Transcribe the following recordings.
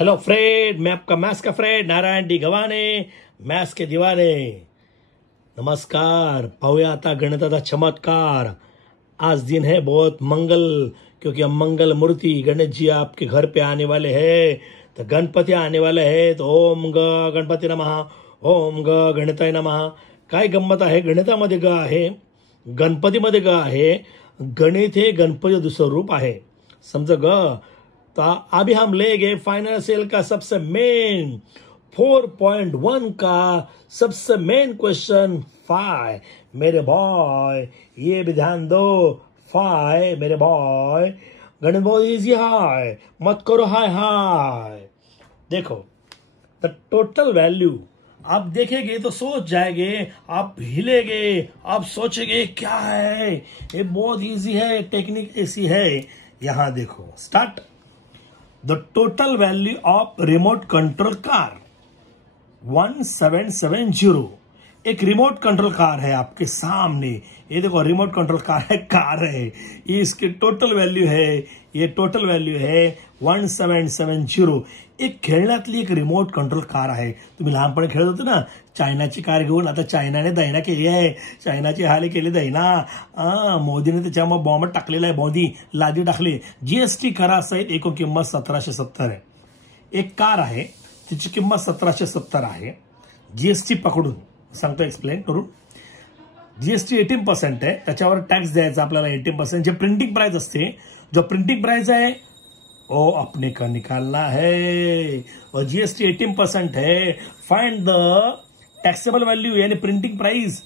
Hello friend, मैं आपका maths का friend Narayan D Gavhane, maths के दीवाने. नमस्कार. पाहूया आता गणिताचा चमत्कार. आज दिन है बहुत मंगल, क्योंकि हम मंगल मूर्ति गणेश जी आपके घर पे आने वाले हैं. तो गणपती आने वाले हैं, तो ओम ग गणपती नमः, ओम ग गणिताय नमः. काय गंमत आहे, गणितामध्ये ग आहे, गणपतीमध्ये ग आहे. गणित हे गणपती दुसरं रूप आहे, समझ ग. तो अभी हम लेंगे फाइनेंशियल का सबसे मेन 4.1 का सबसे मेन क्वेश्चन 5. मेरे बॉय ये भी ध्यान दो, 5 मेरे बॉय. गणित बहुत इजी है, मत करो हाय हाय. देखो द टोटल वैल्यू आप देखेंगे तो सोच जाएंगे, आप हिलेगे, आप सोचेंगे क्या है. ये बहुत इजी है, टेक्निक ऐसी है. यहां देखो, start. The total value of remote control car 1770. एक रिमोट कंट्रोल कार है आपके सामने. ये देखो, रिमोट कंट्रोल कार है. ये इसकी टोटल वैल्यू है, ये टोटल वैल्यू है 1770. एक खेळण्यातली एक रिमोट कंट्रोल कार आहे. तुम्ही लहानपणी खेळत होते ना चायनाची कार घेऊन. आता चायनाने दैना केली आहे, चायनाची हाली केली दैना. मोदीने त्याच्यामुळे बॉम्ब टाकलेला आहे, मोदी लादी टाकली. जीएसटी करासहित एकूण किंमत 1770 आहे. एक कार आहे, तिची किंमत 1770 आहे. जीएसटी पकडून सांगतो, एक्सप्लेन करून. जीएसटी 18% आहे, त्याच्यावर टॅक्स द्यायचा आपल्याला 18%. जे प्रिंटिंग प्राइस असते, जो प्रिंटिंग प्राइस है वो अपने का निकालना है. और जीएसटी 18% है. फाइंड द टॅक्सेबल व्हॅल्यू यानी प्रिंटिंग प्राइस.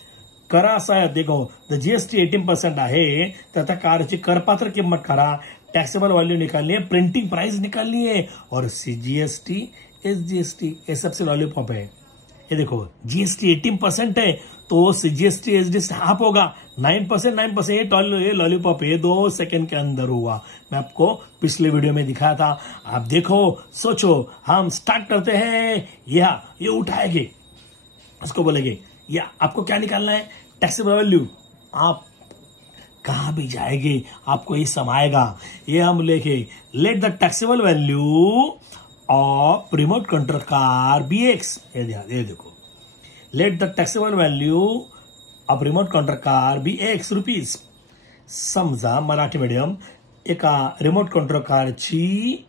करा असा आहे, देखो द जीएसटी 18% आहे, तर त्या कारची करपात्र किंमत करा. टॅक्सेबल व्हॅल्यू निकालनी है, प्रिंटिंग प्राइस निकालनी है. और सीजीएसटी एसजीएसटी ये सबसे लॉलीपॉप है. ये देखो, जीएसटी 18% है, तो सीजीएसटी एसजीएसटी हाफ होगा. 9%. ये लॉलीपॉप ये 2 सेकंड के अंदर हुआ. मैं आपको पिछले वीडियो में दिखाया था. आप देखो, सोचो. हम स्टार्ट करते हैं. ये उठाएंगे, उसको बोलेंगे या आपको क्या निकालना है, टैक्सेबल वैल्यू. आप कहां भी जाएंगे आपको ये समाएगा. ये हम लेके late the taxable value of remote control car BX. ये देखो, let the taxable value of remote control car BX rupees. समजा मराठी मीडियम एका रिमोट कंट्रोल कारची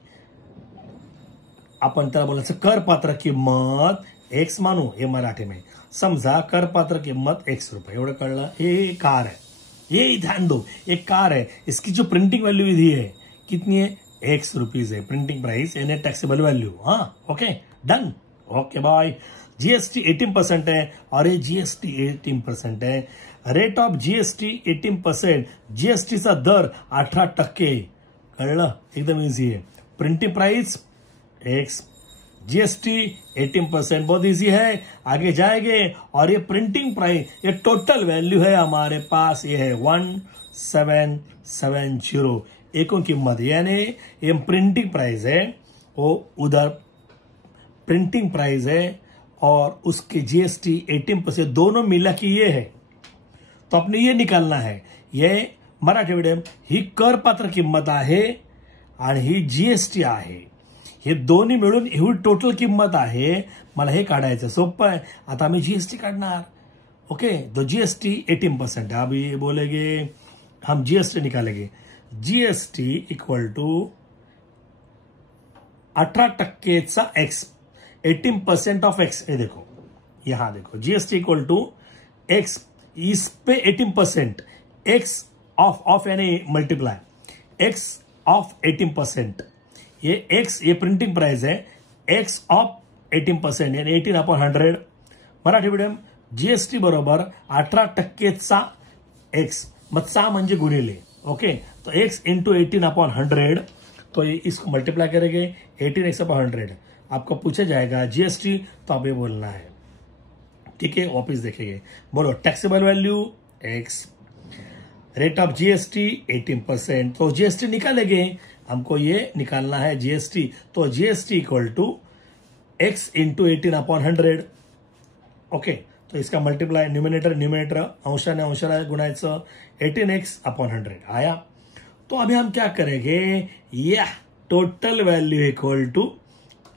आपण त्याला बोलायचं करपात्र किंमत X मानू. हे मराठी में समजा करपात्र किंमत X रुपये. एवढं कळलं. हे कार है, ये ध्यान दो, एक कार है. इसकी जो प्रिंटिंग वैल्यू विधि है कितनी है, X रुपीज है प्रिंटिंग प्राइस यानी टैक्सेबल वैल्यू. हाँ, okay, done. Okay bye. GST 18% है, और ये जीएसटी 18% है. Rate of GST 18%. जीएसटीचा दर 18%. कळलं, एकदम इजी है. प्रिंटिंग प्राइस X, जीएसटी 18%, बहुत इजी है. आगे जाएंगे, और ये प्रिंटिंग प्राइस, ये टोटल वैल्यू है हमारे पास, ये है 1770. एकूण किंमत यानी ये प्रिंटिंग प्राइस है, वो उधर प्रिंटिंग प्राइस है, और उसके जीएसटी 18%, दोनों मिला की ये है. तो आपने ये निकालना है. ये मराठी मीडियम ही करपात्र किंमत आहे आणि ही जीएसटी आहे. हे दोन्ही मिळून ही टोटल किंमत आहे. मला हे काढायचं सोपं आहे. आता मी जीएसटी काढणार. ओके, तो जीएसटी 18% है. अभी बोलेंगे हम जीएसटी निकालेंगे. जीएसटी इक्वल टू 18%चा X, 18% ऑफ X. ये देखो, यहां देखो, जीएसटी इक्वल टू X, इस पे 18%, X ऑफ यानी मल्टीप्लाई, X ऑफ 18%. ये X ये प्रिंटिंग प्राइस है, X ऑफ 18% यानी 18/100. मराठी मीडियम जीएसटी बरोबर 18%चा X, मग 6 म्हणजे गुणिले. ओके, तो X इंटू 18/100. तो इसको मल्टीप्लाई करेंगे 18x/100. आपको पूछा जाएगा जीएसटी, तो आप ये बोलना है. ठीक है, वापिस देखेंगे. बोलो, taxable value X, rate of GST 18%. तो जीएसटी निकालेंगे, हमको ये निकालना है जीएसटी. तो GST equal to X into 18/100. Okay, तो इसका मल्टीप्लाई न्यूमिनेटर अंशाने अंशाला गुणायचं 18x/100 आया. तो अभी हम क्या करेंगे, यह total value equal to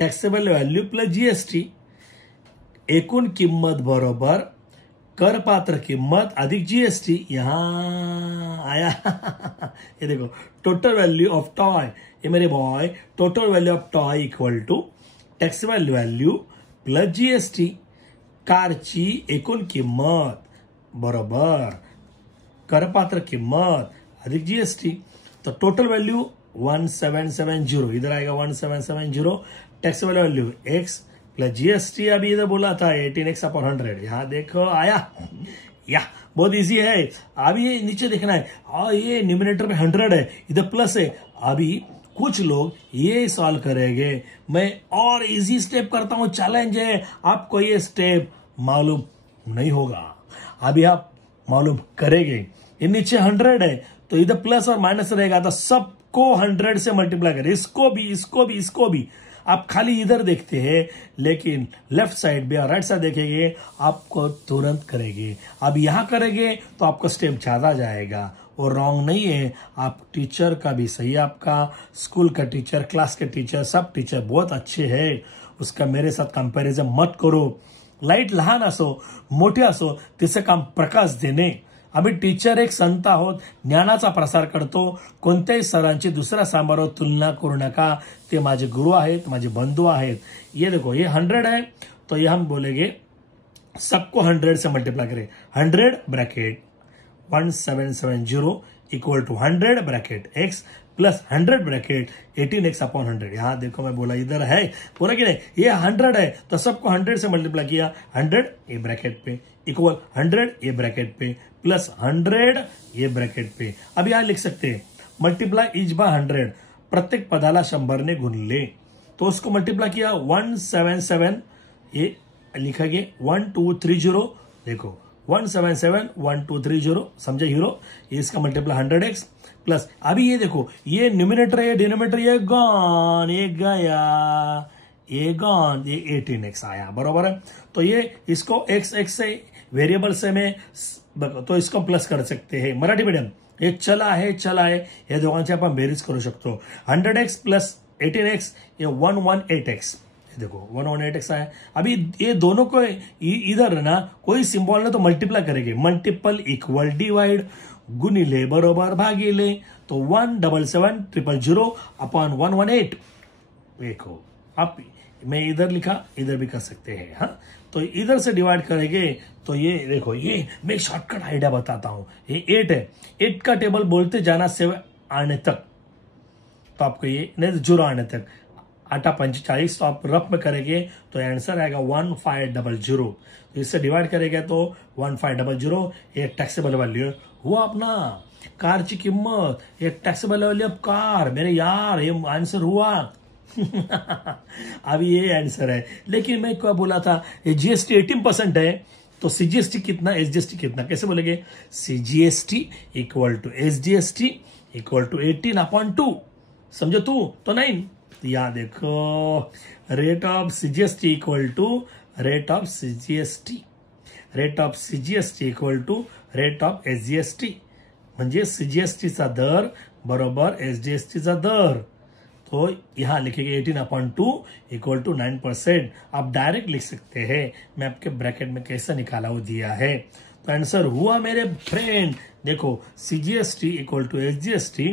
taxable value plus GST, एकूण किंमत बरोबर करपात्र किंमत अधिक जीएसटी। यहां आया ये देखो, टोटल वैल्यू ऑफ टॉय, ये मेरे boy, total value of toy equal to taxable value plus GST, कारची एकूण किंमत बरोबर करपात्र किंमत अधिक जीएसटी। तो टोटल वैल्यू 1770, इधर आएगा 1770, taxable value x plus GST, अभी इधर बोला था 18x अपॉन 100, यहां देखो आया, या बहुत इजी है। अभी ये नीचे देखना है, और ये न्यूमिनेटर में 100 है, इधर प्लस है। अभी कुछ लोग ये सॉल्व करेंगे, मैं और इजी स्टेप करता हूं, चैलेंज है, आपको ये स्टेप मालूम नहीं होगा, अभी आप मालूम करेंगे। ये नीचे 100 है तो इधर प्लस और माइनस रहेगा, तो सबको 100 से मल्टीप्लाई करें, इसको भी, इसको भी, इसको भी। आप खाली इधर देखते हैं, लेकिन लेफ्ट साइड भी और राइट साइड देखेंगे, आपको तुरंत करेंगे। अब यहां करेंगे तो आपका स्टेप ज्यादा जाएगा, और रॉन्ग नहीं है। आप टीचर का भी सही, आपका स्कूल का टीचर, क्लास के टीचर, सब टीचर बहुत अच्छे हैं, उसका मेरे साथ कंपॅरिझन मत करो। लाईट लहान असो मोठे असो, तिचे काम प्रकाश देणे। आम्ही टीचर एक संत आहोत, ज्ञानाचा प्रसार करतो, कोणत्याही सरांची दुसऱ्या सांबारावर तुलना करू नका, ते माझे गुरु आहेत, माझे बंधु आहेत। ये देखो, ये 100 है, तो ये हम बोलेंगे सबको 100 से मल्टीप्लाई करें, 100 bracket 1770 equal to 100 bracket x plus 100 bracket 18x upon 100। यहां देखो मैं बोला इधर है, बोला कि नहीं, ये 100 है तो सबको 100 से मल्टीप्लाई किया, 100 ये ब्रैकेट पे इक्वल 100 ये ब्रैकेट पे प्लस 100 ये ब्रैकेट पे। अब यहां लिख सकते हैं मल्टीप्लाई इच बाय 100, प्रत्येक पदाला 100 ने गुणले, तो उसको मल्टीप्लाई किया 177, ये लिखेंगे 1230, देखो 1771230, समझे हीरो, इसका मल्टीप्लाई 100x प्लस, अभी ये देखो, ये न्यूमिनेटर है, डिनोमिनेटर ये गॉन, ये गया, ये गॉन, ये 18x आया, बरोबर है। तो ये इसको x से वेरिएबल से मैं तो इसको प्लस कर सकते हैं, मराठी मीडियम, ये चला है, चला है, हे दोघांची आपण बेरीज करू शकतो। 100x प्लस 18x ये 118x, देखो 118x आया। अभी ये दोनों को इधर ना कोई सिंबल ना, तो मल्टीप्लाई करेंगे, मल्टीपल इक्वल डिवाइड, गुणिले बरोबर भागीले, तो 17700 अपॉन 118। देखो आप, मैं इधर लिखा, इधर भी कर सकते हैं, हाँ, तो इधर से डिवाइड करेंगे, तो ये देखो, ये मैं एक शॉर्टकट आइडिया बताता हूं, ये 8 है, 8 का टेबल बोलते जाना 7 आने तक, तो आपको ये नहीं 0 आने तक 8×45, तो आप रफ में करेंगे तो आंसर आएगा 1500, तो इससे डिवाइड करेंगे तो 1500, ये टैक्सेबल वैल्यू हुआ अपना कारची किंमत, ये टैक्सेबल वैल्यू ऑफ कार, मेरे यार ये आंसर हुआ अभी ये आंसर है। लेकिन मैं क्या बोला था, ये जीएसटी 18% है, तो सीजीएसटी कितना, एसजीएसटी कितना, कैसे बोलेंगे, CGST equal to SGST equal to 18/2, समझो तू तो 9, यहां देखो rate of CGST equal to rate of CGST, rate of CGST equal to rate of SGST, म्हणजे सीजीएसटीचा दर बरोबर एसजीएसटीचा दर, तो यहां लिखेंगे 18/2 इक्वल टू 9%। आप डायरेक्ट लिख सकते हैं, मैं आपके ब्रैकेट में कैसे निकाला वो दिया है, तो आंसर हुआ मेरे फ्रेंड, देखो सीजीएसटी इक्वल टू एसजीएसटी,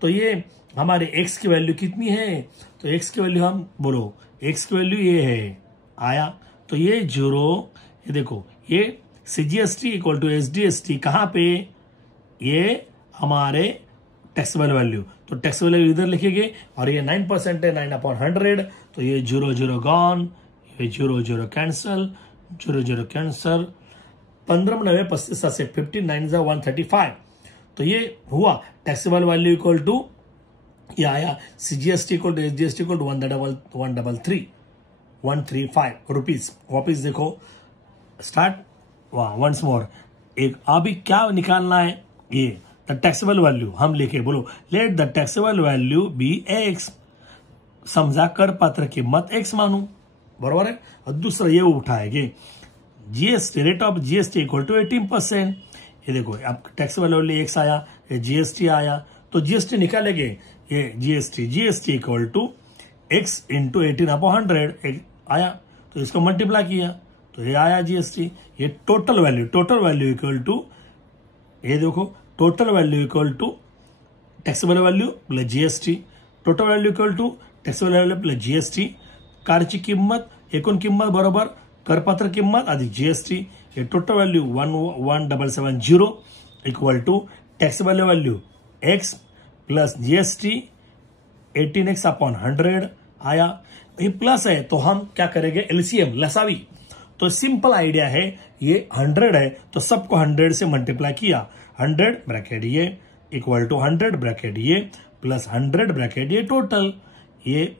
तो ये हमारे x की वैल्यू कितनी है, तो x की वैल्यू हम बोलो, x की वैल्यू ये है आया, तो ये 0, ये देखो, ये सीजीएसटी इक्वल टू एसडीएसटी कहां पे, ये हमारे टैक्सेबल वैल्यू, तो टैक्सेबल वैल्यू इधर लिखेंगे, और ये 9% है, 9/100, तो ये 0 गॉन, ये 0 कैंसल, 0 कैंसल, 15 9 35 से 59 135, तो ये हुआ टैक्सेबल वैल्यू इक्वल टू, ये आया CGST equal to SGST equal to 133 rupees. वापिस देखो स्टार्ट, वाह वंस मोर, एक अभी क्या निकालना है, ये द टैक्सेबल वैल्यू हम लिखे, बोलो let the taxable value be x, समझा कर पात्र किंमत एक्स मानू, बरोबर है। और दूसरा ये उठाएंगे GST, rate of GST equal to 18%, ये देखो अब टैक्सेबल वैल्यू एक्स आया, ये जीएसटी आया, तो जीएसटी निकालेंगे, ये GST equal to x into 18/100 आया, तो इसको मल्टीप्लाई किया तो ये आया जीएसटी। ये टोटल वैल्यू इक्वल टू, ये देखो total value equal to taxable value plus GST, total value equal to taxable value plus GST, कारची किंमत एकूण किंमत बरोबर करपात्र किंमत अधिक जीएसटी, हे total value 11770 equal to taxable value x plus GST 18x/100 आया। ये प्लस है तो हम क्या करेंगे, एलसीएम लसावी। तो सिंपल आइडिया है, ये 100 है तो सबको 100 से मल्टीप्लाई किया, 100 ब्रैकेट ये इक्वल टू 100 ब्रैकेट ये प्लस 100 ब्रैकेट ये टोटल, ये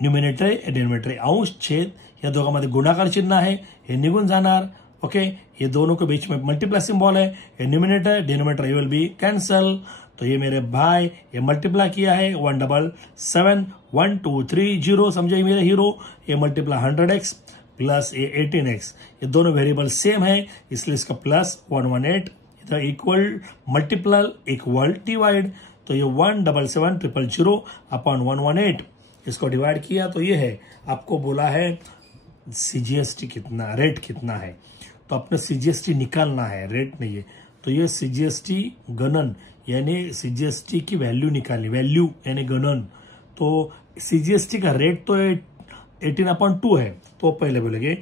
न्यूमिनेटर आहे, डिनोमिनेटर अंश छेद या दोघांमध्ये गुणाकार चिन्ह है, ये निघून जाणार। ओके, ये दोनों के बीच में मल्टीप्लाई सिंबल है, ये न्यूमिनेटर डिनोमिनेटर ये विल बी कैंसल। तो ये मेरे भाई ये मल्टीप्लाई किया है 1771230, समझे मेरे हीरो। ये मल्टीप्लाई 100x प्लस ये 18x, ये दोनों वेरिएबल सेम है इसलिए इसका प्लस 118 इधर इक्वल मल्टीपल इक्वल डिवाइड। तो ये 17700 अपॉन 118 इसको डिवाइड किया तो ये है, आपको बोला है सीजीएसटी कितना, रेट कितना है, तो अपने सीजीएसटी निकालना है, रेट नहीं है। तो ये सीजीएसटी गणन यानी सीजीएसटी की वैल्यू निकालनी, वैल्यू यानी गणन। तो सीजीएसटी का रेट तो 18/2 है, तो पहले बोलेंगे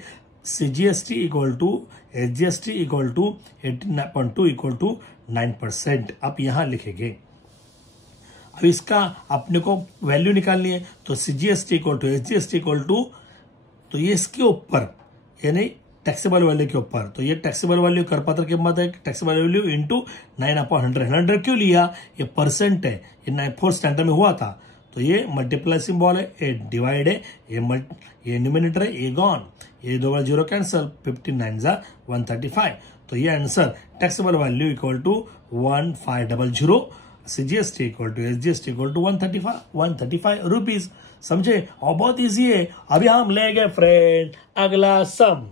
CGST equal to SGST equal to 18/2 equal to 9%। आप यहां लिखेंगे। अब इसका अपने को वैल्यू निकालनी है, तो CGST equal to SGST equal to, तो ये इसके ऊपर यानी टैक्सेबल वैल्यू के ऊपर, तो ये टैक्सेबल वैल्यू करपात्र कीमत है, टैक्सेबल वैल्यू इंटू 9/100। 100 क्यों लिया, ये परसेंट है, ये 4th स्टैंडर्ड में हुआ था। तो ये मल्टीप्लाई सिंबल है, ये डिवाइड है, ये न्यूमिनेटर है, ये गॉन, ये 2 0 कैंसल, 15 9 135। तो ये answer taxable value equal to 1500, CGST equal to SGST equal to 135 rupees. समझे, और बहुत इजी है। अभी हम लेंगे फ्रेंड अगला सम।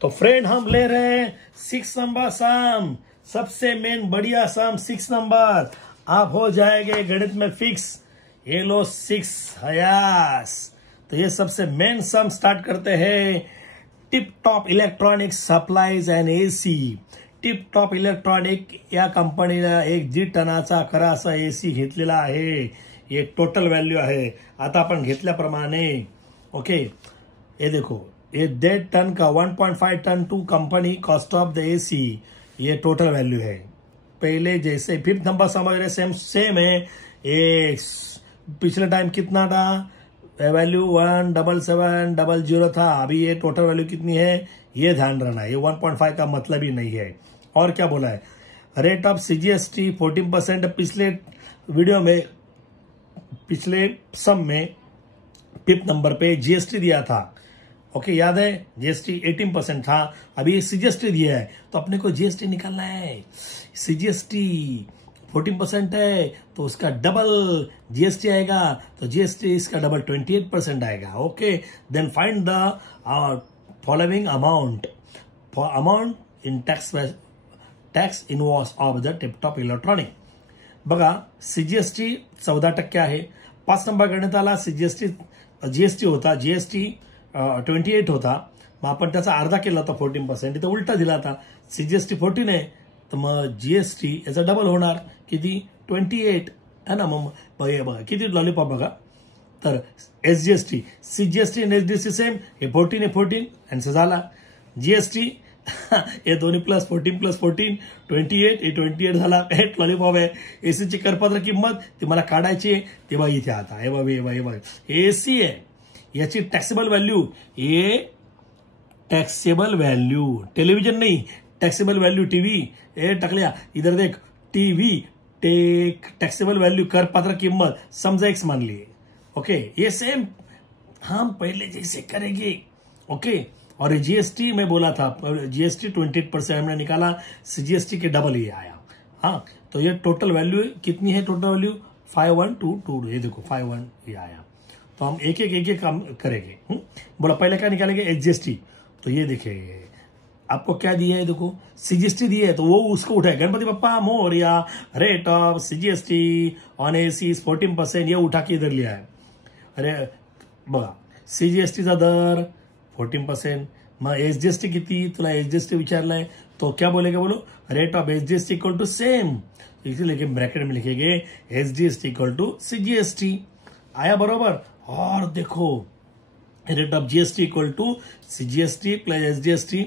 तो फ्रेंड हम ले रहे हैं 6 नंबर सम, सबसे मेन बढ़िया सम 6 नंबर। आप हो जाएंगे गणित में फिक्स, ये लो 6 हयास। तो ये सबसे मेन सम स्टार्ट करते हैं। Tip top electronic supplies and AC. Tip top electronic या कंपनीला 1 टनाचा खरा असा एसी घेतलेला आहे, ये टोटल वैल्यू आहे। आता आपण घेतल्याप्रमाणे ओके, ये देखो ये 1.5 टन का 1.5 ton to company cost of the AC, ये टोटल वैल्यू है। पहले जैसे 5th नंबर समझ रहे, सेम है। ये पिछले टाइम कितना था, वैल्यू 17700 था, अभी ये टोटल वैल्यू कितनी है ये ध्यान रखना है। ये 1.5 का मतलब ही नहीं है। और क्या बोला है, रेट ऑफ सीजीएसटी 14%। पिछले वीडियो में, पिछले सम में 5th नंबर पे जीएसटी दिया था, ओके याद है, जीएसटी 18% था, अभी सीजीएसटी दिया है तो अपने को जीएसटी निकालना है। सीजीएसटी 14% है तो उसका डबल जीएसटी आएगा, तो जीएसटी इसका डबल 28% आएगा। Okay, then find the following amount in tax invoice of the Tiptop Electronic. बघा सीजीएसटी 14% आहे, 5 नंबर गणिताला जीएसटी होता, जीएसटी 28 होता, मग आपण त्याचा अर्धा केला होता 14%, इथं उलटा दिला था। सीजीएसटी 14 आहे तर मग जीएसटी याचा डबल होणार, किती 28 है ना। मग बघा किती लॉलीपॉप बघा, तर एसजीएसटी सीजीएसटी आणि एसजीएसटी सेम, हे 14 आहे 14 आन्सर झाला। जीएसटी हे दोन्ही प्लस 14 प्लस 14 28, हे 28 झाला, हे लॉलीपॉप आहे। एसीची करपात्र किंमत ती मला काढायची आहे, तेव्हा इथे आता हे बघा एसी आहे, याची टॅक्सेबल वैल्यू, ये टैक्सेबल वैल्यू टेलीविजन नहीं, टैक्सेबल वैल्यू टीवी। ए टकलिया इधर देख, टीवी टैक्सेबल वैल्यू कर पात्र कीमत समझा एक्स मान लिए। ओके, ये सेम हम पहले जैसे करेंगे। ओके, और जीएसटी में बोला था, जीएसटी 28% हमने निकाला, सीजीएसटी के डबल ही आया। हाँ, तो ये टोटल वैल्यू कितनी है, टोटल वैल्यू 5122, ये देखो 51 ये आया। तो हम एक एक काम करेंगे। बोला पहले क्या निकालेंगे, एसजीएसटी। तो ये देखिए आपको क्या दिया है, देखो सीजीएसटी दिया है तो वो उसको उठाए, Ganpati Bappa Morya, rate of CGST on AC 14%, ये उठा के इधर लिया है। अरे बघा सीजीएसटीचा दर 14%. मग एसजीएसटी किती, तुला एसजीएसटी विचारलाय तो क्या बोलेगा बोलो, rate of SGST equal to same, इसलिए ब्रैकेट में लिखेंगे एसजीएसटी इक्वल टू सीजीएसटी. आया बरोबर. और देखो rate of GST equal to CGST plus SGST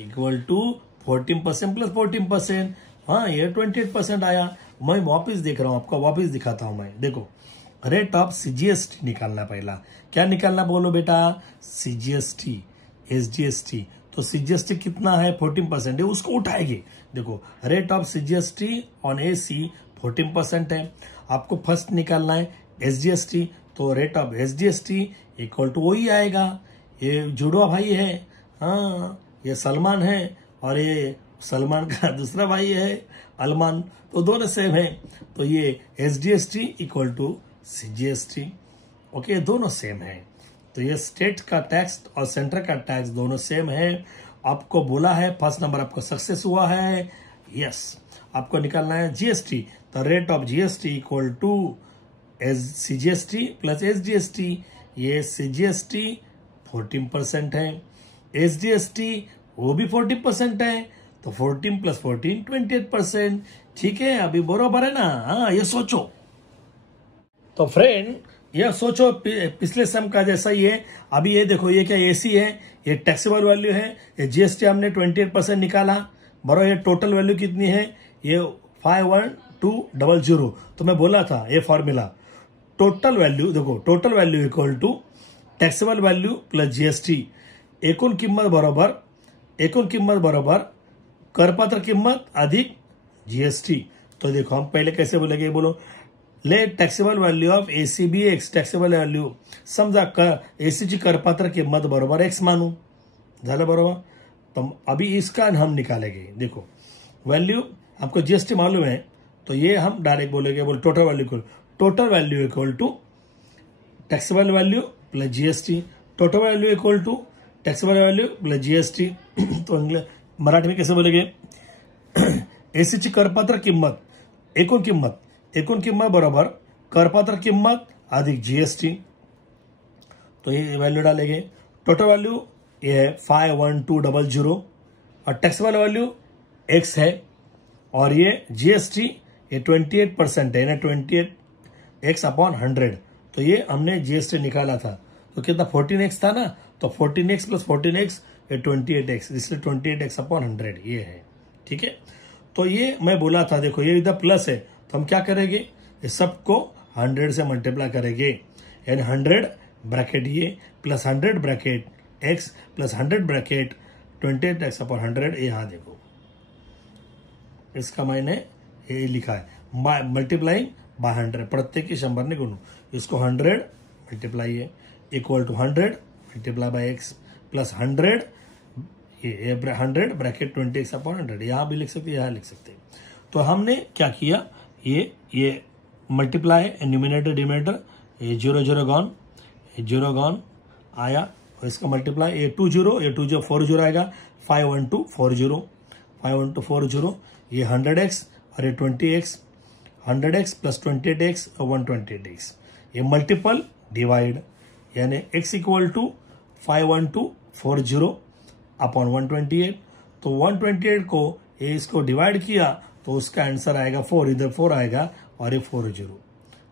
equal to 14% plus 14%. हाँ ये 28% आया. मैं वापिस देख रहा हूं, आपको वापिस दिखाता हूं मैं. देखो रेट ऑफ सीजीएसटी निकालना, पहला क्या निकालना बोलो बेटा, सीजीएसटी एसजीएसटी. तो सीजीएसटी कितना है 14% है, उसको उठाएंगे. देखो rate of CGST on AC 14% है. आपको फर्स्ट निकालना है एसजीएसटी, तो rate of SGST equal to वही आएगा. ये जुड़वा भाई है, हाँ ये सलमान है और ये सलमान का दूसरा भाई है अलमान, तो दोनों सेम है. तो ये SGST equal to CGST. Okay दोनों सेम है. तो ये स्टेट का टैक्स और सेंटर का टैक्स दोनों सेम है. आपको बोला है फर्स्ट नंबर आपको सक्सेस हुआ है. यस आपको निकालना है जीएसटी. तो rate of GST equal to CGST plus SGST. ये सीजीएसटी 14% है, एसजीएसटी वो भी 40% है. तो 14 प्लस 14 28%. ठीक है अभी बरोबर है ना. हाँ ये सोचो. तो फ्रेंड यह सोचो पिछले सम का जैसा ही है. अभी ये देखो ये क्या एसी है, ये टैक्सेबल वैल्यू है. ये जीएसटी हमने 28% निकाला बरो. ये टोटल वैल्यू कितनी है, ये 51200. तो मैं बोला था ये फॉर्मूला टोटल वैल्यू. देखो total value equal to taxable value plus GST. एकूण किंमत बरोबर करपात्र किंमत अधिक जीएसटी. तो देखो हम पहले कैसे बोलेंगे बोलो, let taxable value of AC be x. Taxable value समझा एसीची करपात्र किंमत बरोबर एक्स मानू, झालं बरोबर. तो अभी इसका हम निकालेंगे. देखो वैल्यू आपको जीएसटी मालूम है, तो ये हम डायरेक्ट बोलेंगे बोल total value equal to taxable value plus GST. Total value equal to taxable value plus GST. तो मराठी में कैसे बोलेंगे, एसीची करपात्र किंमत एकूण किंमत बरोबर करपात्र किंमत अधिक जीएसटी. तो ये वैल्यू डालेंगे. टोटल वैल्यू ये है 51200 और टैक्सेबल वैल्यू एक्स है और ये जीएसटी ये 28% है ना, 28x/100. तो ये हमने जीएसटी निकाला था. तो कितना 14x था ना, तो 14x प्लस 14x ये 28x, इसलिए 28x/100 ये है. ठीक है. तो ये मैं बोला था देखो ये इधर प्लस है, तो हम क्या करेंगे, ये सबको 100 से मल्टीप्लाई करेंगे. यानी 100 ब्रैकेट ये प्लस 100 ब्रैकेट x प्लस 100 ब्रैकेट 28x/100. यहाँ देखो इसका मैंने ये लिखा है मल्टीप्लाइंग बाय 100. प्रत्येक 100 ने गुणू. इसको 100 मल्टीप्लाई है equal to 100 multiply by x प्लस 100 ये 100 ब्रैकेट 20x/100. यहाँ भी लिख सकते, यहाँ लिख सकते. तो हमने क्या किया, ये मल्टीप्लाई न्यूमिनेटर डिनोमिनेटर, ये 0 गॉन आया. और इसका मल्टीप्लाई ये 20 ये 20 40 आएगा. 51240 ये 100x और ये 20x. 100x प्लस 28x और 128x. ये मल्टीपल डिवाइड यानी x इक्वल टू 51240 अपॉन 128. तो 128 को ये इसको डिवाइड किया तो उसका आंसर आएगा 4. इधर 4 आएगा और ये 40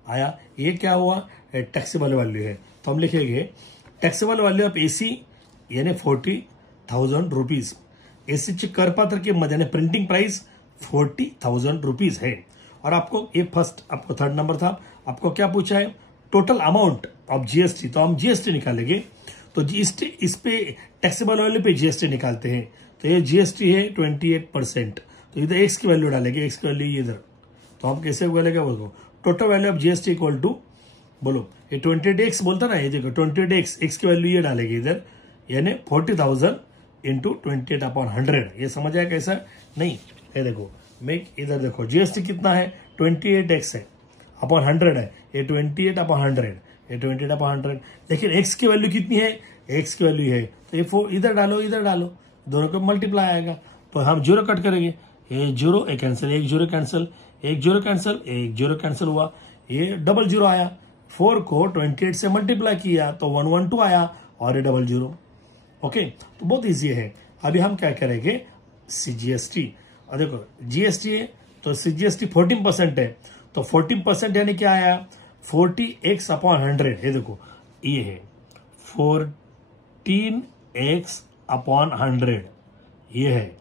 आया. ये क्या हुआ, टैक्सेबल वैल्यू है. तो हम लिखेंगे टॅक्सेबल वैल्यू ऑफ एसी यानी 40,000 रुपीज. एसीची करपात्र किंमत यानी प्रिंटिंग प्राइस 40,000 रुपीज है. और आपको ये फर्स्ट आपको थर्ड नंबर था, आपको क्या पूछा है, टोटल अमाउंट ऑफ जीएसटी. तो हम जीएसटी निकालेंगे. तो जीएसटी इस पे टैक्सेबल वैल्यू पे जीएसटी निकालते हैं. तो ये जीएसटी है 28%. तो इधर एक्स की वैल्यू डालेंगे, एक्स की वैल्यू इधर. तो हम कैसे बोलेंगे बोलो, total value of GST equal to बोलो ये 28x बोलता ना, ये देखो 28x एक्स की वैल्यू ये डालेंगे इधर यानी 40,000 इंटू 28/100. ये समझ आया कैसा नहीं. ये देखो मैं इधर देखो जीएसटी कितना है 28x है अपॉन 100 है. ये 28/100 ये 28/100. लेकिन x की वैल्यू कितनी है, x की वैल्यू है तो ये 4 इधर डालो दोनों को मल्टीप्लाई आएगा. तो हम 0 कट करेंगे, ये 0 एक कैंसिल, एक 0 कैंसिल, एक 0 कैंसिल, एक 0 कैंसिल हुआ. ये 00 आया. 4 को 28 से मल्टीप्लाई किया तो 112 आया और ये 00। ओके, तो बहुत इजी है। अभी हम क्या करेंगे, CGST। और देखो GST है तो CGST 14% है, तो 14% यानी क्या आया, 40x/100। ये देखो ये है 14x/100, ये है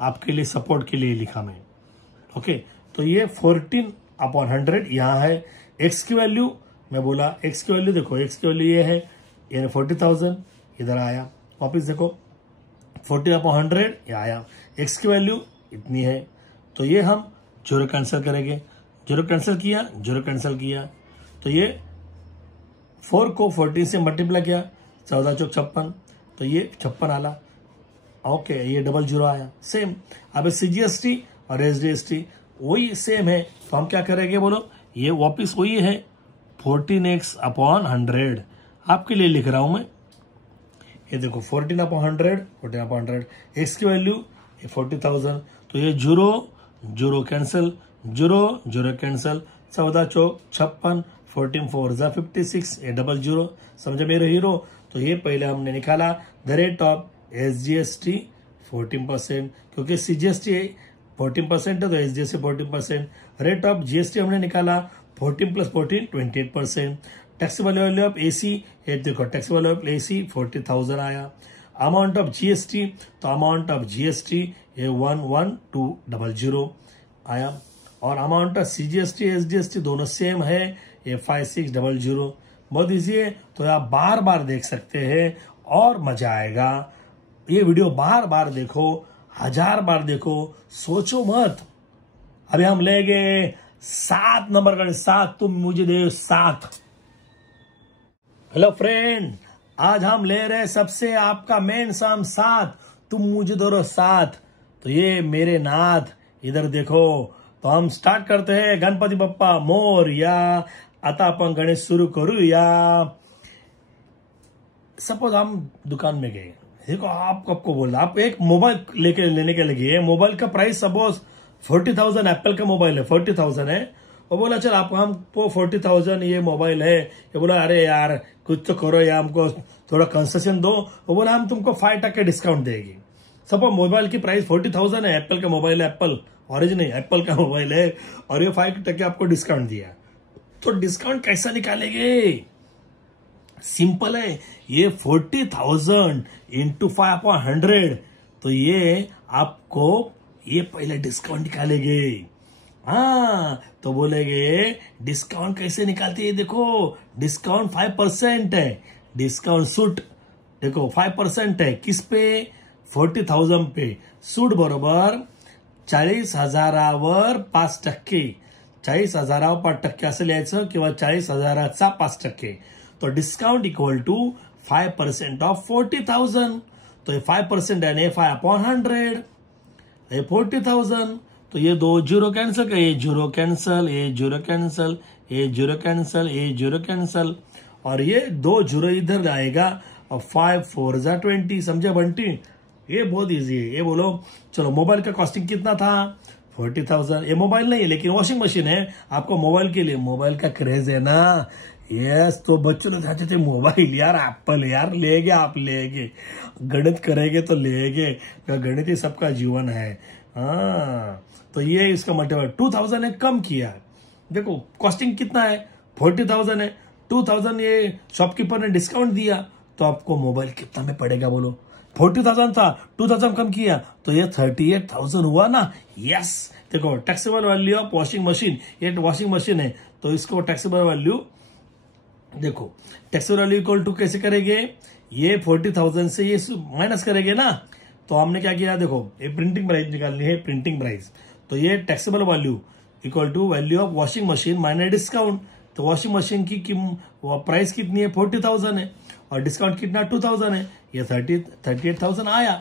आपके लिए सपोर्ट के लिए लिखा मैं। ओके, तो ये 14/100 यहाँ है। x की वैल्यू मैं बोला, x की वैल्यू देखो, x की वैल्यू ये है, यानी 40,000 इधर आया। वापिस देखो 14/100 ये आया, x की वैल्यू इतनी है, तो ये हम 0 कैंसिल करेंगे। 0 कैंसिल किया, 0 कैंसिल किया, तो ये 4 को 14 से मल्टीप्लाई किया, 14 चौक 56, तो ये 56 आला। ओके, ये 00 आया। सेम अब CGST और SGST वही सेम है, तो हम क्या करेंगे बोलो, ये वापिस वही है 14x/100 आपके लिए लिख रहा हूं मैं। ये देखो 14/100 x की वैल्यू ये 40,000, तो ये 0 कैंसिल, 0 कैंसिल, 14 चौक 56, 14 4 56, ये 00। समझे मेरे हीरो। तो ये पहले हमने निकाला द रेट ऑफ SGST 14%, क्योंकि CGST 14% है तो SGST 14%। रेट ऑफ GST हमने निकाला 14 + 14 28%। टैक्सेबल वैल्यू ऑफ AC, ये देखो टैक्सेबल वैल्यू ऑफ AC 40,000 आया। अमाउंट ऑफ GST, तो अमाउंट ऑफ GST ये 11200 आया, और अमाउंट ऑफ CGST SGST दोनों सेम है, ये 5600। बहुत इजी है, तो आप बार बार देख सकते हैं और मजा आएगा। ये वीडियो बार बार देखो, 1000 बार देखो, सोचो मत। अभी हम लेंगे 7 नंबर का, 7 तुम मुझे दे 7। हेलो फ्रेंड, आज हम ले रहे सबसे आपका मेन साम 7, तुम मुझे दो 7। तो ये मेरे नाथ इधर देखो, तो हम स्टार्ट करते हैं। गणपति बप्पा मोरया। आता आपण गणेश शुरू करूया। सपोज हम दुकान में गए, देखो आपको बोला, आप एक मोबाइल लेने के लगे, मोबाइल का प्राइस सपोज 40,000, एप्पल का मोबाइल है 40,000 है। वो बोला चल आप हमको 40,000 ये मोबाइल है। ये बोला अरे यार कुछ तो करो या हमको थोड़ा कंसेशन दो। वो बोला हम तुमको 5% डिस्काउंट देगी। सपोज मोबाइल की प्राइस 40,000 है, एप्पल का मोबाइल है, एप्पल ऑरिजिनल एप्पल का मोबाइल है, और ये 5% आपको डिस्काउंट दिया। तो डिस्काउंट कैसा निकालेंगे? सिंपल है, ये 40,000 इंटू 5/100, तो ये आपको ये पहले डिस्काउंट निकालेंगे। हाँ, तो बोलेंगे डिस्काउंट कैसे निकालते हैं? देखो डिस्काउंट 5% है, डिस्काउंट सूट देखो 5% है, किस पे? 40,000 पे। सूट बरोबर 40,000वर 5%, 40,000वर 5% असं लिहायचं, किंवा 40,000चा 5%। तो डिस्काउंट इक्वल टू 5% ऑफ 40,000, तो ये 5% यानी 5/100, ये 40,000। तो ये 2 0 कैंसिल, ये 0 कैंसिल, ये 0 कैंसिल, ये 0 कैंसिल, ये 0 कैंसिल, और ये 2 0 इधर आएगा, और 5 4 20। समझे बंटी? ये बहुत इजी है। ये बोलो चलो मोबाइल का कॉस्टिंग कितना था? 40,000। ये मोबाइल नहीं है लेकिन वॉशिंग मशीन है। आपको मोबाइल के लिए, मोबाइल का क्रेज है ना? यस, तो बच्चों ने चाहते थे मोबाइल, यार एप्पल, यार लेंगे, आप लेंगे, गणित करेंगे तो लेंगे, गणित ही सबका जीवन है। हाँ, तो ये इसका मतलब 2,000 है, कम किया। देखो कॉस्टिंग कितना है? 40,000 है, 2,000 ये शॉपकीपर ने डिस्काउंट दिया, तो आपको मोबाइल कितना में पड़ेगा बोलो? 40,000 था, 2,000 कम किया, तो ये 38,000 हुआ ना? यस। देखो taxable value of washing machine, ये वॉशिंग मशीन है, तो इसको टैक्सेबल वैल्यू देखो, टैक्सेबल वैल्यू इक्वल टू कैसे करेंगे? ये 40,000 से ये माइनस करेंगे ना, तो हमने क्या किया? देखो ये प्रिंटिंग प्राइस निकालनी है, प्रिंटिंग प्राइस, तो ये taxable value equal to value of washing machine minus discount. तो वॉशिंग मशीन की प्राइस कितनी है? 40,000 है, और डिस्काउंट कितना? 2,000 है, ये 38,000 आया।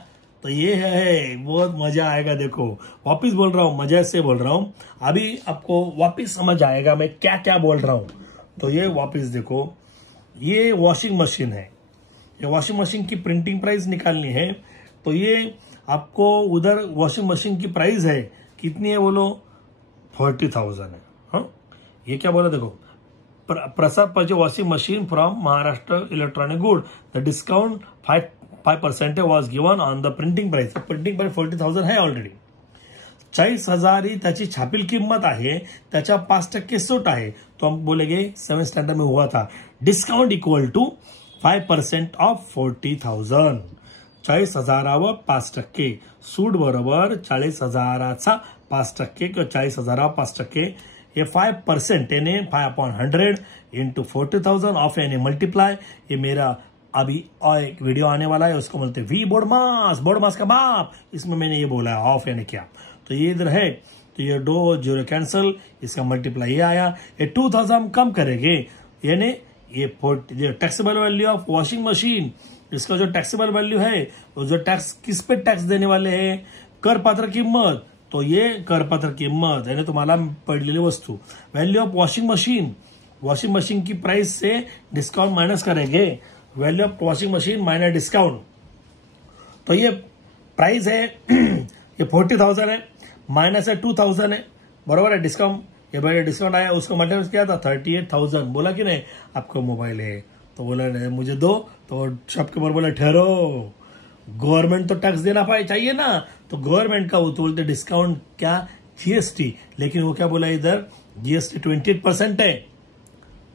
तो ये है, बहुत मजा आएगा। देखो वापिस बोल रहा हूं, मजा से बोल रहा हूं, अभी आपको वापिस समझ आएगा मैं क्या क्या बोल रहा हूं। तो ये वापिस देखो, ये वॉशिंग मशीन है, ये वॉशिंग मशीन की प्रिंटिंग प्राइस निकालनी है, तो ये आपको उधर वॉशिंग मशीन की प्राइस है कितनी है बोलो? 40,000 है। हाँ, ये क्या बोला? देखो Prasad purchased washing machine from Maharashtra Electronic Good. The discount 5% was given on the printing price. Printing price 40,000 है ऑलरेडी. 40,000 ही त्याची छापील किंमत आहे, त्याच्या 5% सूट आहे. तो हम बोलेंगे 7th स्टैंडर्ड में हुआ था. Discount equal to 5% of 40,000. 40,000वर 5%. सूट बरोबर 40,000चा 5% किंवा 40,000वर 5%. ये 5% यानी 5/100 इंटू 40,000 ऑफ यानी मल्टीप्लाई. ये मेरा अभी और एक वीडियो आने वाला है, उसको बोलते हैं वी बोर्डमास का बाप. इसमें मैंने ये बोला है ऑफ यानी क्या. तो ये इधर है, तो ये 2 0 कैंसिल, इसका मल्टीप्लाई ये आया. ये 2,000 हम कम करेंगे यानी ये taxable value of washing machine. इसका जो टैक्सेबल वैल्यू है, वो जो टैक्स किस पे टॅक्स देने वाले हैं, कर पात्र किंमत. तो ये करपात्र किंमत यानी तुम्हाला पडलेली वस्तू. वैल्यू ऑफ वॉशिंग मशीन की प्राइस से डिस्काउंट माइनस करेंगे. Value of washing machine minus discount. तो ये प्राइस है ये 40,000 है, माइनस है 2,000 है, बराबर है. डिस्काउंट ये भाई डिस्काउंट आया, उसको मल्टीप्लाई किया था 38,000. बोला कि नहीं आपको मोबाइल है, तो बोला नहीं मुझे दो. तो शॉप के ऊपर बोला ठहरो, गवर्नमेंट तो टैक्स देना चाहिए ना. तो गवर्नमेंट का वो तो बोलते डिस्काउंट क्या, जीएसटी. लेकिन वो क्या बोला इधर, जीएसटी 28% है.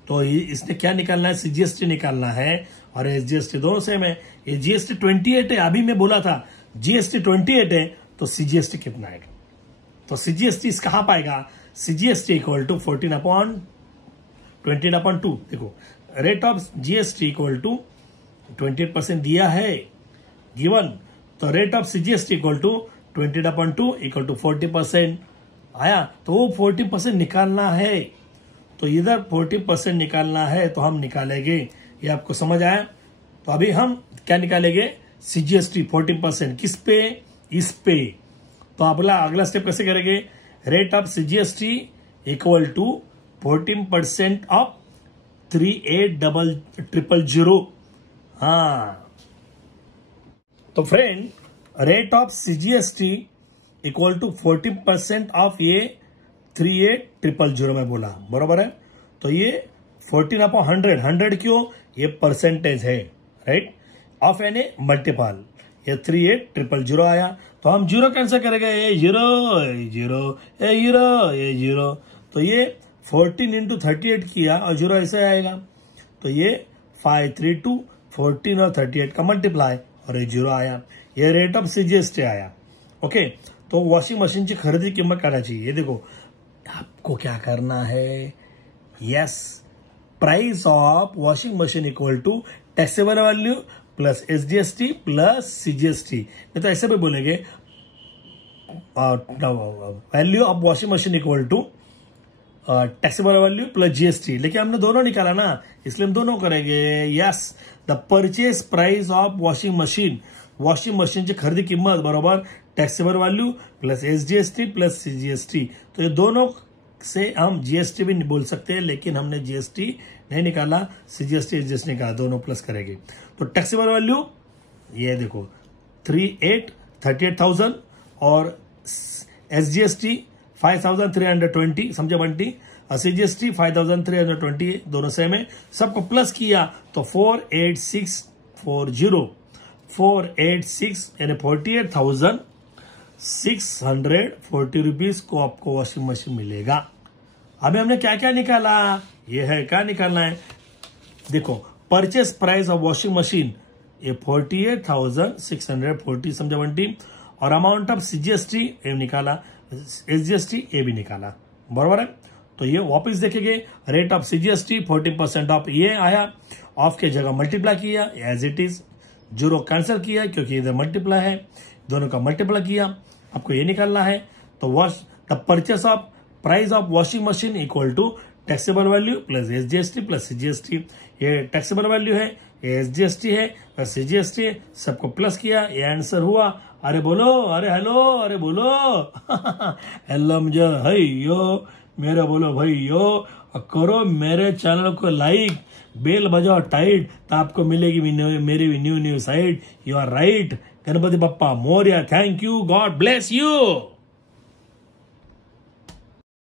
तो इसने क्या निकालना है, सीजीएसटी निकालना है. और एसजीएसटी दोनों सेम है. ये जीएसटी 28 है, अभी मैं बोला था जीएसटी 28 है, तो सीजीएसटी कितना आएगा. तो सीजीएसटी कहां पाएगा, सीजीएसटी इक्वल टू 14/20/2. देखो rate of GST equal to 28% दिया है गिवन. तो rate of CGST equal to 20/2 equal to 40% आया. तो वो 40% निकालना है. तो इधर 40% निकालना है, तो हम निकालेंगे. ये आपको समझ आया. तो अभी हम क्या निकालेंगे, सीजीएसटी 40% किस पे, इस पे. तो अगला स्टेप कैसे करेंगे, rate of CGST equal to 14% of 38,000. हाँ, तो friend rate of CGST equal to 40% of ये 38,000 में बोला, बराबर है. तो ये 14/100 क्यों, ये परसेंटेज है, राइट. ऑफ यानी मल्टीपल. ये 38,000 आया. तो हम 0 कैंसिल करेंगे, ये 0. तो ये 14 इंटू 38 किया और 0 ऐसे आएगा. तो ये 532 14 और 38 का मल्टीप्लाई और ये 0 आया. ये रेट ऑफ सीजीएसटी आया. ओके. तो वॉशिंग मशीन की खरीदी किंमत करायची. ये देखो आपको क्या करना है, yes, price of washing machine equal to taxable value plus SGST plus CGST. नहीं तो ऐसे भी बोलेंगे value of washing machine equal to taxable value plus GST. लेकिन हमने दोनों निकाला ना, इसलिए हम दोनों करेंगे. Yes, the purchase price of washing machine की खरीदी किंमत बराबर taxable value plus SGST plus CGST. तो ये दोनों से हम जीएसटी भी बोल सकते हैं, लेकिन हमने जीएसटी नहीं निकाला, सीजीएसटी एसजीएसटी निकाला, दोनों प्लस करेंगे. तो टैक्सेबल वैल्यू ये देखो 38,000 और एसजीएसटी 5,320, समझे बंटी. सीजीएसटी 5,320 दोनों सेम है. सबको प्लस किया तो 486 यानी 48,640 रुपीज को आपको वॉशिंग मशीन मिलेगा. अभी हमने क्या क्या निकाला, ये है क्या निकालना है. देखो purchase price of washing machine ये 48,640 समझा बंटी. और अमाउंट ऑफ सीजीएसटी ये निकाला, एसजीएसटी ये भी निकाला, बराबर है. तो ये वापस देखेंगे, रेट ऑफ सीजीएसटी 40% ऑफ ये आया, ऑफ के जगह मल्टीप्लाई किया एज इट इज, 0 कैंसिल किया क्योंकि इधर मल्टीप्लाई है, दोनों का मल्टीप्लाई किया. आपको ये निकालना है. तो the purchase of price of washing machine equal to taxable value plus SGST plus CGST. ये टैक्सेबल वैल्यू है, ये एसजीएसटी है और सीजीएसटी है, सबको प्लस किया, ये आंसर हुआ. अरे बोलो, अरे हेलो, अरे बोलो हेलो मुझे यो मेरे बोलो भैयो. करो मेरे चैनल को लाइक, बेल बजाओ टाइट, तो आपको मिलेगी मेरी new site. You are right. Ganpati Bappa Morya. Thank you. God bless you.